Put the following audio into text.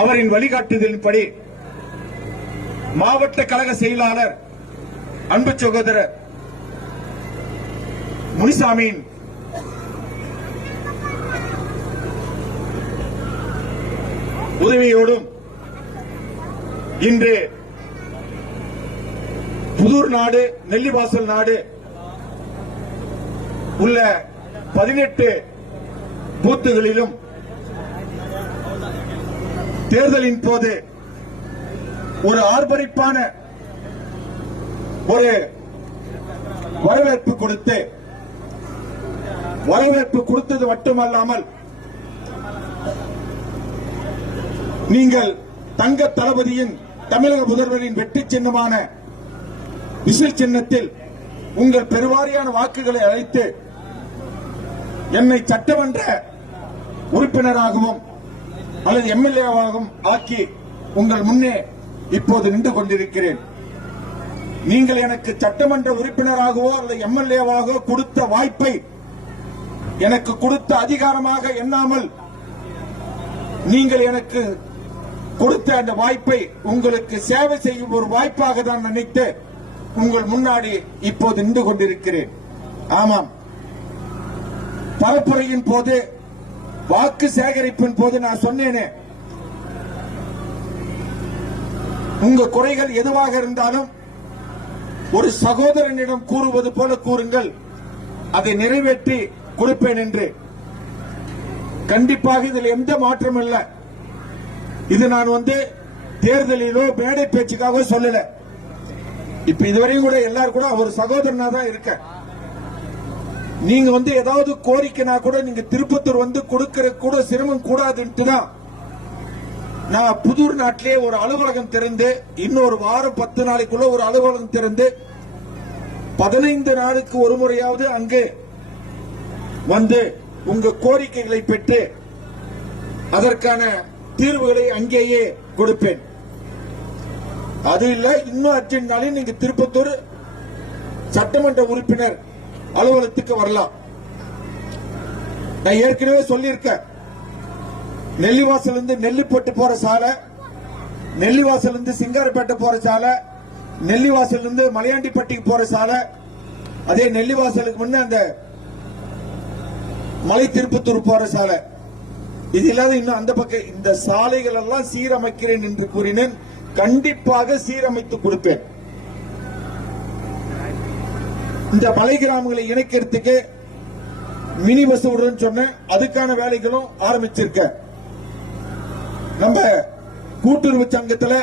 அவரின் வழிகாட்டுதலின்படி மாவட்ட கழக செயலாளர் அன்பு சகோதரர் முனிசாமியின் உதவியோடும் இன்று புதூர் நாடு நெல்லிவாசல் நாடு உள்ள 18 பூத்துகளிலும் தேர்தலின் போது ஒரு ஆர்ப்பரிப்பான ஒரு வரவேற்பு கொடுத்தது மட்டுமல்லாமல் நீங்கள் தங்க தளபதியின் தமிழக முதல்வரின் வெற்றி சின்னமான விசில் சின்னத்தில் உங்கள் பெருவாரியான வாக்குகளை அளித்து என்னை சட்டமன்ற உறுப்பினராகவும் அல்லது எம்எல்ஏவாகவும் ஆக்கி உங்கள் முன்னே இப்போது நின்று கொண்டிருக்கிறேன். நீங்கள் எனக்கு சட்டமன்ற உறுப்பினராகவோ அல்லது எம்எல்ஏவாகவோ கொடுத்த வாய்ப்பை எனக்கு கொடுத்த அதிகாரமாக எண்ணாமல் நீங்கள் எனக்கு கொடுத்த அந்த வாய்ப்பை உங்களுக்கு சேவை செய்யும் ஒரு வாய்ப்பாக தான் நினைத்து உங்கள் முன்னாடி இப்போது நின்று கொண்டிருக்கிறேன். ஆமாம், பரப்புரையின் போது வாக்கு சேகரிப்பின் போது நான் சொன்னேனே, உங்க குறைகள் எதுவாக இருந்தாலும் ஒரு சகோதரனிடம் கூறுவது போல கூறுங்கள், அதை நிறைவேற்றி கொடுப்பேன் என்று. கண்டிப்பாக இதில் எந்த மாற்றம் இல்லை. இது நான் தேர்தலிலோ மேடை பேச்சுக்காக சொல்லல. இப்ப இதுவரையும் கூட எல்லாரும் கூட ஒரு சகோதரனா தான் இருக்க. நீங்க ஏதாவது கோரிக்கைனா கூட நீங்க திருப்பத்தூர் கொடுக்கிற கூட சிரமம் கூடாதுன்னு தான் நான் புதூர் நாட்டிலே ஒரு அலுவலகம் திறந்து இன்னொரு வாரம் 10 நாளைக்குள்ள ஒரு அலுவலகம் திறந்து 15 நாளுக்கு ஒரு முறையாவது அங்கு உங்க கோரிக்கைகளை பெற்று அதற்கான தீர்வுகளை அங்கேயே கொடுப்பேன். அது இல்ல இன்னும் அர்ஜென்ட்னாலே நீங்க திருப்பத்தூர் சட்டமன்ற உறுப்பினர் அலுவலகத்துக்கு வரலாம். நான் ஏற்கனவே சொல்லியிருக்கேன், நெல்லிவாசல் இருந்து நெல்லிப்பட்டு போற சாலை, நெல்லிவாசல் இருந்து சிங்காரப்பேட்டை போற சாலை, நெல்லிவாசல் இருந்து மலையாண்டிப்பட்டிக்கு போற சாலை, அதே நெல்லிவாசலுக்கு முன்ன அந்த மலை திருப்பத்தூர் போற சாலை, இது இல்லாத இன்னும் அந்த பக்கம் இந்த சாலைகள் எல்லாம் சீரமைக்கிறேன் என்று கூறினேன். கண்டிப்பாக சீரமைத்து கொடுப்பேன். இந்த மலை கிராமங்களை இணைக்கிறதுக்கு மினி பஸ் விடுறேன்னு சொன்னேன். அதுக்கான வேலைகளும் ஆரம்பிச்சிருக்க. நம்ம கூட்டுறவு சங்கத்தில்